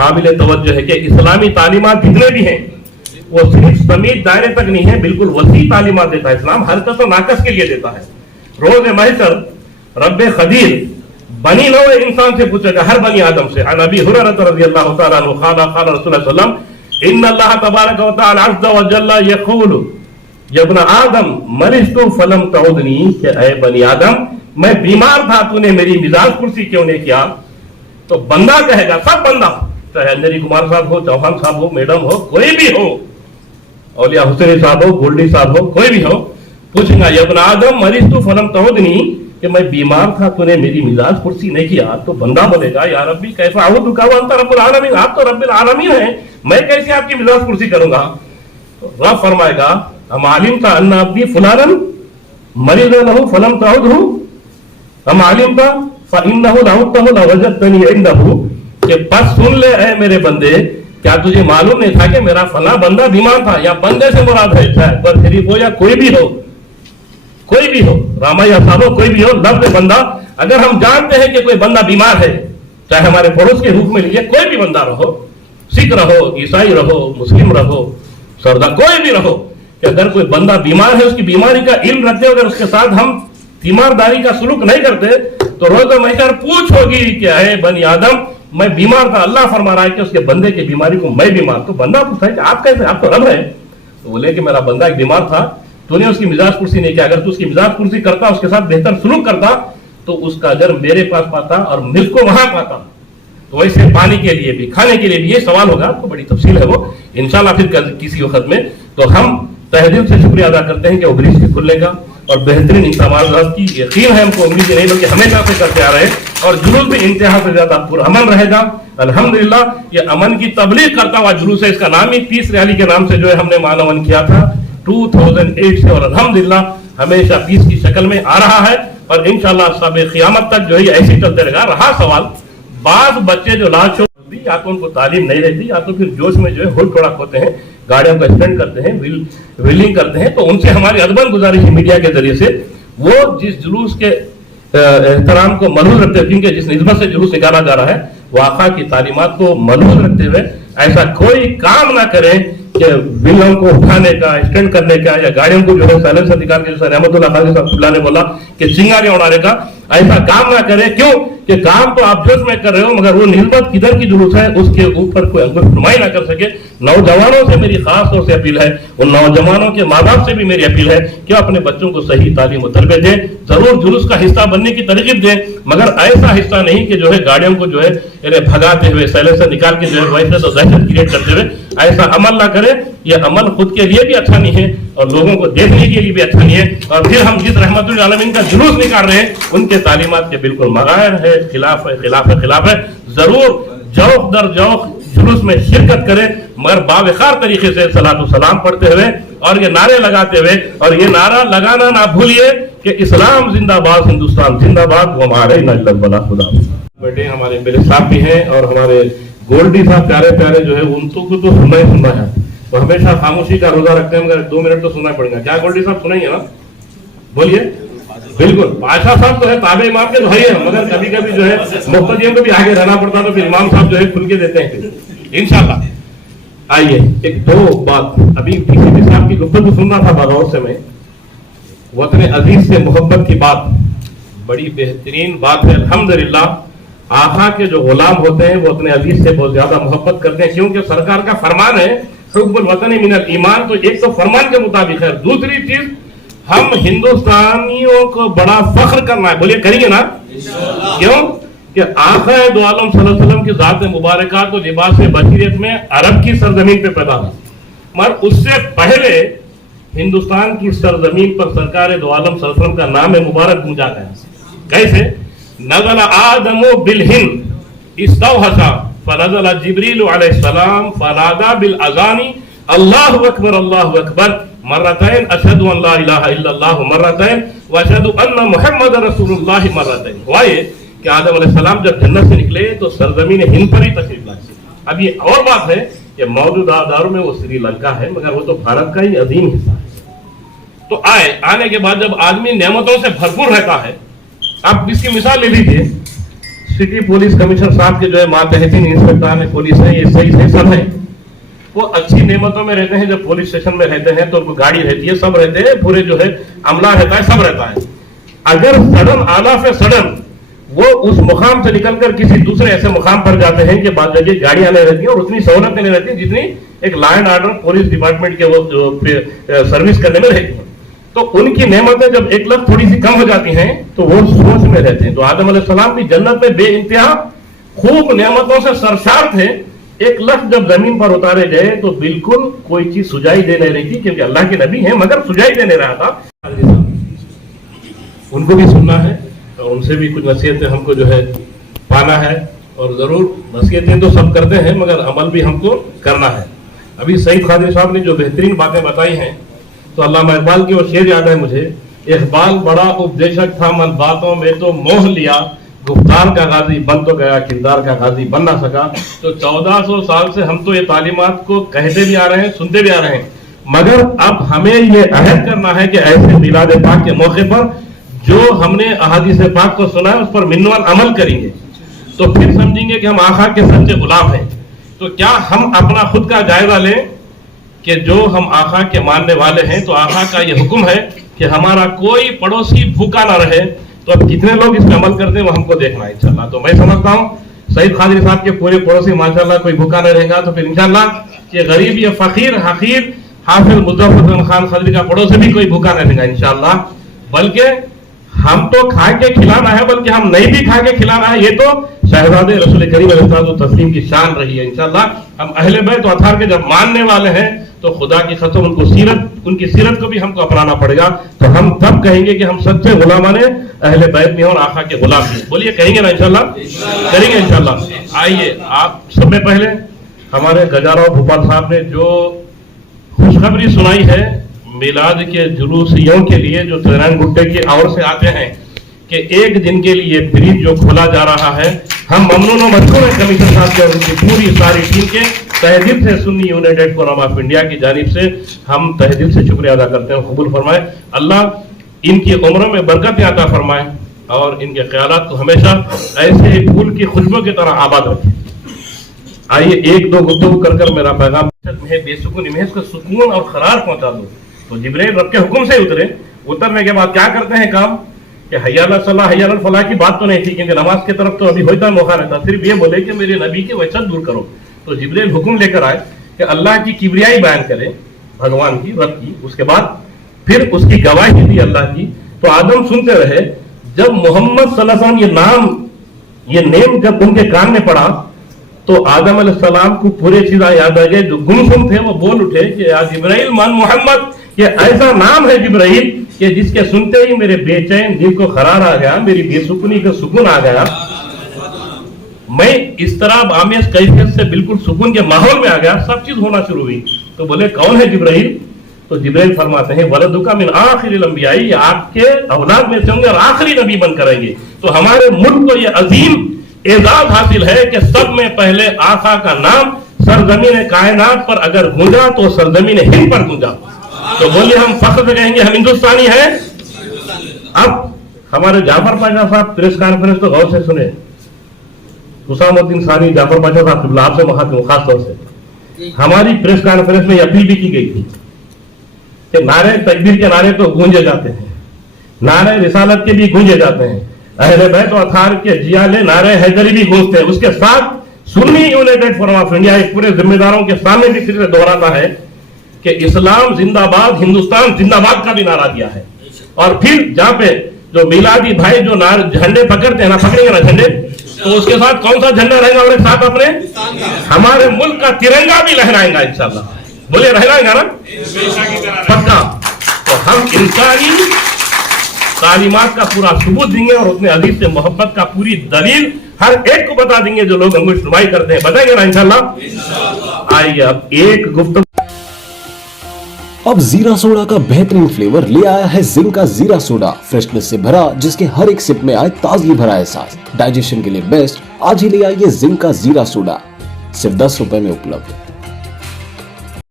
काबिल तवज्जो है कि इस्लामी तालीमात जितने भी हैं वो सिर्फ समीत दायरे तक नहीं है, बिल्कुल वसी तालीमात देता है इस्लाम, हरकत और नाकस के लिए देता है। रोज महशर रब्बे खदीर बनी नौ इंसान से पूछेगा, हर बनी आदम से। अन अबी हुरैरा रज़ियल्लाहु तआला अन्हु क़ाला क़ाला रसूलुल्लाह सल्लल्लाहु अलैहि वसल्लम इन्ना अल्लाह तबारक व तआला अज़्ज़ व जल्ला यक़ूलु या इब्न आदम मरिज़तु फलम तउदनी, कि ऐ बनी आदम मैं बीमार था, तूने मेरी मिजाज कुर्सी क्यों नहीं किया। तो बंदा कहेगा, सब बंदा, चाहे अंजनी कुमार साहब हो, चौहान साहब हो, मैडम हो, कोई भी हो, औलिया हुसैनी साहब हो, गोल्डी साहब हो, कोई भी हो, पूछेगा या इब्न आदम मरिज़तु फलम तउदनी, कि मैं बीमार था, तूने मेरी मिजाज कुर्सी नहीं किया। तो बंदा बोलेगा या रब्बी कैसा अऊदुका व अंता रब्बुल आलमीन, आप तो रब्बुल आलमीन हैं, मैं कैसे आपकी मिजाज कुर्सी करूंगा। तो रब फरमाएगा हम आलिम था अन्ना अब्दी फुलानन मरीज़ लहू फलम तउदहु, हम आलिम था फइन्नहु लअउतहु लवजदतनी इंदहु, कि बस सुन ले ऐ मेरे बंदे, क्या तुझे मालूम नहीं था कि मेरा फला बंदा बीमार था। या बंदे से मुराद है चाहे पर शरीफ हो या कोई भी हो, कोई भी हो, रामा या साहब कोई भी हो, लफ्ज़ बंदा अगर हम जानते हैं कि कोई बंदा बीमार है, चाहे हमारे पड़ोस के रूप में लीजिए, कोई भी बंदा रहो, सिख रहो, ईसाई रहो, मुस्लिम रहो, सरदार कोई भी रहो, कि अगर कोई बंदा बीमार है, उसकी बीमारी का इल्म रखते हो, अगर उसके साथ हम तीमारदारी का सुलूक नहीं करते तो रोज़ महशर पूछ होगी कि ऐ बनी आदम मैं बीमार था, अल्लाह फरमा रहा है कि उसके बंदे की बीमारी को मैं बीमार। तो बंदा पूछता है कि आप कैसे, आप तो रब है। तो बोले कि मेरा बंदा एक बीमार था, तूने उसकी मिजाज कुर्सी नहीं किया, अगर तू उसकी मिजाज कुर्सी करता, उसके साथ बेहतर सुलूक करता, तो उसका अगर मेरे पास पाता और मुझको वहां पाता। तो वैसे पानी के लिए भी, खाने के लिए भी ये सवाल होगा, आपको बड़ी तफसील है वो इंशाल्लाह फिर किसी वक्त में। तो हम तहे दिल से शुक्रिया अदा करते हैं कि वो ब्रिज के खुलने का और बेहतरीन इंतजामात की यकीन है हमको, उम्मीद नहीं बल्कि हमेशा से करते आ रहे हैं, और जुलूस भी इंतहा से ज्यादा पुरअमन रहेगा। अल्हम्दुलिल्लाह ये अमन की तबलीग करता हुआ जुलूस है, इसका नाम ही पीस रैली के नाम से जो है हमने मानवन किया था 2008 से, और अल्हम्दुलिल्लाह हमेशा पीस की शक्ल में आ रहा है, और इंशाल्लाह सब क़यामत तक जो है ऐसे चलते रहेगा। रहा सवाल, बाज बच्चे जो लाश होती या तो उनको तालीम नहीं रहती, या तो फिर जोश में जो है हुल थोड़ा होते हैं, गाड़ियों का एक्सीडेंट करते हैं, व्हीलिंग करते हैं, तो उनसे हमारी अदबन गुजारिश है मीडिया के जरिए से, वो जिस जुलूस के एहतराम को मलूज रखते हुए, क्योंकि जिस निस्बत से जुलूस निकाला जा रहा है वो आका की तालीमात को मलूज रखते हुए ऐसा कोई काम ना करें कि व्हीलों को उठाने का, एक्सटेंड करने का, या गाड़ियों को जो है साइलेंसर निकाल के, जैसा रहमतुल्लाह खालिद साहब ने बोला कि चिंगारी उड़ाने का, ऐसा काम ना करें। क्यों कि काम तो आप जोश में कर रहे हो, मगर वो निस्बत किधर की जुलूस है उसके ऊपर कोई अंकुश नुमाई ना कर सके। नौजवानों से मेरी खास तौर से अपील है, उन नौजवानों के माँ बाप से भी मेरी अपील है कि अपने बच्चों को सही तालीम और तरबियत दें, जरूर जुलूस का हिस्सा बनने की तरकीब दें, मगर ऐसा हिस्सा नहीं कि जो है गाड़ियों को जो है इन्हें भगाते हुए, साइलेंसर निकाल के जो है वैसे तो दहशत क्रिएट करते हुए ऐसा अमल ना करें। यह अमल खुद के लिए भी अच्छा नहीं है और लोगों को देखने के लिए भी अच्छा नहीं है, और फिर हम जिस रहमतुल आलमीन का जुलूस निकाल रहे हैं उनके तालीमात के बिल्कुल मगायर है, खिलाफ है, खिलाफ है, खिलाफ है। जरूर जौक दर जौक जुलूस में शिरकत करें, मगर बावकार तरीके से सलातो सलाम पढ़ते हुए और ये नारे लगाते हुए, और ये नारा लगाना ना भूलिए कि इस्लाम जिंदाबाद, हिंदुस्तान जिंदाबाद, वो हमारे नल्ला खुदा। बेटे हमारे मेरे साथ भी हैं और हमारे गोल्डी साहब प्यारे प्यारे जो है उनको तो सुनना ही सुनना है, तो हमेशा खामोशी का रोजा रखते हैं, मगर 2 मिनट तो सुनना पड़ेगा। क्या गोल्डी साहब सुनाइए ना, बोलिए। बिल्कुल, बादशाह साहब तो है ताबे इमाम के भाई है, मगर कभी कभी जो है मुफ्तियों को भी आगे रहना पड़ता, तो फिर इमाम साहब जो है खुल के देते हैं इंशाल्लाह। आइए एक दो बात, अभी किसी साहब की गुफ्तगू सुनना था बगौर से मैं, वतन अजीज से मोहब्बत की बात बड़ी बेहतरीन बात है। अल्हम्दुलिल्लाह आका के जो गुलाम होते हैं वो अपने अजीज से बहुत ज्यादा मोहब्बत करते हैं, क्योंकि सरकार का फरमान है हुब्बुल वतन मिनल ईमान। तो एक तो फरमान के मुताबिक है, दूसरी चीज हम हिंदुस्तानियों को बड़ा फख्र करना है, बोलिए करेंगे ना क्यों कि आका दो आलम सल्लल्लाहु अलैहि वसल्लम की जात मुबारका तो लिबास बशीरियत में अरब की सरजमीन पे पैदा हुआ, मगर उससे पहले हिंदुस्तान की सरजमीन पर सरकार दो आलम सल्लल्लाहु अलैहि वसल्लम का नाम मुबारक गूंजा गया। कैसे? नज़ल आदमु बिल हिंद इस्तवहसा फनज़ल जिब्रील अलैहिस्सलाम फनादा बिल अज़ानी अल्लाहु अकबर मर्रतैन अशहदु अन ला इलाहा इल्लल्लाह मर्रतैन व अशहदु अन्ना मुहम्मदर रसूलुल्लाह मर्रतैन। हुआ ये कि आदम अलैहिस्सलाम जब जन्नत से निकले तो सरजमीन हिंद पर ही तशरीफ लाए। अब ये और बात है कि मौजूदा दौर में वो श्रीलंका है, मगर वो तो भारत का ही अजीम हिस्सा है। तो आने के बाद जब आदमी नेमतों से भरपूर रहता है, आप इसकी मिसाल ले लीजिए, सिटी पुलिस कमिश्नर साहब के जो है मातहतीन इंस्पेक्टर पुलिस है, ये सही से सब है, वो अच्छी नेमतों में रहते हैं। जब पुलिस स्टेशन में रहते हैं तो उनको गाड़ी रहती है, सब रहते हैं, पूरे जो है अमला रहता है, सब रहता है। अगर सडन आला से सडन वो उस मुकाम से निकलकर किसी दूसरे ऐसे मुकाम पर जाते हैं कि बाद जगह गाड़ियां नहीं रहती हैं और उतनी सहूलतें नहीं रहती जितनी एक law and order police department के वो सर्विस करने में रहती हैं, तो उनकी नेमतें जब एक लख थोड़ी सी कम हो जाती हैं तो वो सोच में रहते हैं। तो आदम अलैहिस्सलाम की जन्नत में बेइंतहा खूब नेमतों से सरशार थे, एक लख जब जमीन पर उतारे गए तो बिल्कुल कोई चीज सुझाई दे नहीं रही थी, क्योंकि अल्लाह के नबी हैं मगर सुझाई दे नहीं रहा था। उनको भी सुनना है और उनसे भी कुछ नसीहतें हमको जो है पाना है, और जरूर नसीहतें तो सब करते हैं मगर अमल भी हमको करना है। अभी सईद खादरी साहब ने जो बेहतरीन बातें बताई हैं, तो अल्लामा इकबाल की वो शेर याद है मुझे, इकबाल बड़ा उपदेशक था मन बातों में तो मोह लिया, गुफ्तार का गाजी बन तो गया किरदार का गाजी बन ना सका। तो 1400 साल से हम तो ये तालीमात को कहते भी आ रहे हैं, सुनते भी आ रहे हैं, मगर अब हमें ये अहद करना है कि ऐसे मिलाद पाक के मौके पर जो हमने अहादीस पाक को सुना है उस पर मिन्नवन अमल करेंगे, तो फिर समझेंगे कि हम आका के सच्चे गुलाम हैं। तो क्या हम अपना खुद का जायजा लें कि जो हम आका के मानने वाले हैं, तो आका का ये हुक्म है कि हमारा कोई पड़ोसी भूखा ना रहे। तो अब कितने लोग इस पे अमल करते हैं वो हमको देखना है इंशाल्लाह। तो मैं समझता हूँ सईद खादरी साहब के पूरे पड़ोसी माशाल्लाह कोई भूखा नहीं रहेगा, तो फिर इंशाल्लाह ये गरीब ये फकीर हकीर हाफिज मुजफ्फर खान खदरी का पड़ोसी भी कोई भूखा नहीं रहेगा इंशाल्लाह। बल्कि हम तो खा के खिलाना है, बल्कि हम नहीं भी खा के खिलाना है, ये तो शहजादे रसूल करीम अलैहि तस्लीम की शान रही है इंशाल्लाह। हम अहले बैत व अथार के जब मानने वाले हैं तो खुदा की कसम उनकी सीरत को भी हमको अपनाना पड़ेगा। तो हम तब कहेंगे कि हम सच्चे गुलामाने अहले बैत में और आका के गुलाम हैं। बोलिए कहेंगे ना इंशाल्लाह, करेंगे इंशाल्लाह। आइए आप सब में पहले हमारे गजाराव भोपाल साहब ने जो खुशखबरी सुनाई है मिलाद के जुलूसियों के लिए जो नारायण गुट्टे की ओर से आते हैं कि एक दिन के लिए ब्रिज जो खोला जा रहा है, हम ममनून और मशकूर हैं कमिश्नर साहब के और उनकी पूरी सारी टीम के तहे दिल से Sunni United forum of India की जानिब से हम तहे दिल से शुक्रिया अदा करते हैं। कबूल फरमाए, अल्लाह इनकी उम्रों में बरकत अता फरमाए और इनके ख्यालात को हमेशा ऐसे ही फूल की खुशबू की तरह आबाद रखे। आइए एक दो गुफ्तगू कर मेरा पैगाम बेसुकून इमेज को सुकून और करार पहुंचा दो। तो जिब्रील रब के हुक्म से उतरने के बाद क्या करते हैं काम कि हय्या अला सलाह हय्या अल फलाह की बात तो नहीं थी, क्योंकि नमाज की तरफ तो अभी होता मौका रहता, सिर्फ ये बोले कि मेरे नबी की वहशत दूर करो। तो जिब्रील हुक्म लेकर आए कि अल्लाह की किबरियाई बयान करें, भगवान की रब की, उसके बाद फिर उसकी गवाही दी अल्लाह की। तो आदम सुनते रहे, जब मोहम्मद सल्लल्लाहु अलैहि वसल्लम ये नाम ये नेम जब उनके कान में पड़ा तो आदम अलैहिस्सलाम को पूरे चीज़ें याद आ गए। जो गुमसुम थे वो बोल उठे कि या जिब्राइल मान मोहम्मद, ये ऐसा नाम है जिब्राइल कि जिसके सुनते ही मेरे बेचैन दिल को करार आ गया, मेरी बेसुकूनी का सुकून आ गया, मैं इस तरह आमेज कैफियत से बिल्कुल सुकून के माहौल में आ गया, सब चीज होना शुरू हुई। तो बोले कौन है जिब्राइल? तो जिब्राइल फरमाते हैं वलदुका मिन आखिरिल अंबिया, आपके औलाद में से होंगे और आखिरी नबी बनकर आएंगे। तो हमारे मुल्क को ये अजीम एजाज हासिल है कि सब में पहले आका का नाम सरजमीन कायनात पर अगर गूंजा तो सरजमीन हिंद पर गूंजा। तो बोलिए हम फख्र से कहेंगे हम हिंदुस्तानी हैं। अब हमारे जाफर पाशा साहब प्रेस कॉन्फ्रेंस तो गौर से सुने, हुसामुद्दीन सानी जाफर पाशा साहब आपसे मुखातिब खास तौर से हमारी प्रेस कॉन्फ्रेंस में अपील भी की गई थी कि नारे तकबीर के नारे तो गूंजे जाते हैं, नारे रिसालत के भी गूंजे जाते हैं, अहले बैत और अथार के जियाले नारे हैदरी भी गूंजते हैं। उसके साथ Sunni United forum of India एक पूरे जिम्मेदारों के सामने भी फिर से दोहराता है कि इस्लाम जिंदाबाद हिंदुस्तान जिंदाबाद का भी नारा दिया है। और फिर जहां पे जो मिलादी भाई जो झंडे पकड़ते हैं ना, पकड़ेंगे ना झंडे, तो उसके साथ कौन सा झंडा रहेगा? और एक साथ अपने हमारे मुल्क का तिरंगा भी लहराएगा इंशाल्लाह। बोलिए लहराएगा ना पक्का। तो हम इंसानी तालीमात का पूरा सबूत देंगे और उतने अजीज से मोहब्बत का पूरी दलील हर एक को बता देंगे जो लोग अंगुश नुमाई करते हैं, बताएंगे ना इंशाल्लाह। आइए अब एक गुफ्तगू। अब जीरा सोडा का बेहतरीन फ्लेवर ले आया है जिंका जीरा सोडा, फ्रेशनेस से भरा जिसके हर एक सिप में आए ताजगी भरा एहसास। डाइजेशन के लिए बेस्ट, आज ही ले आइए जिंका जीरा सोडा, सिर्फ 10 रुपए में उपलब्ध।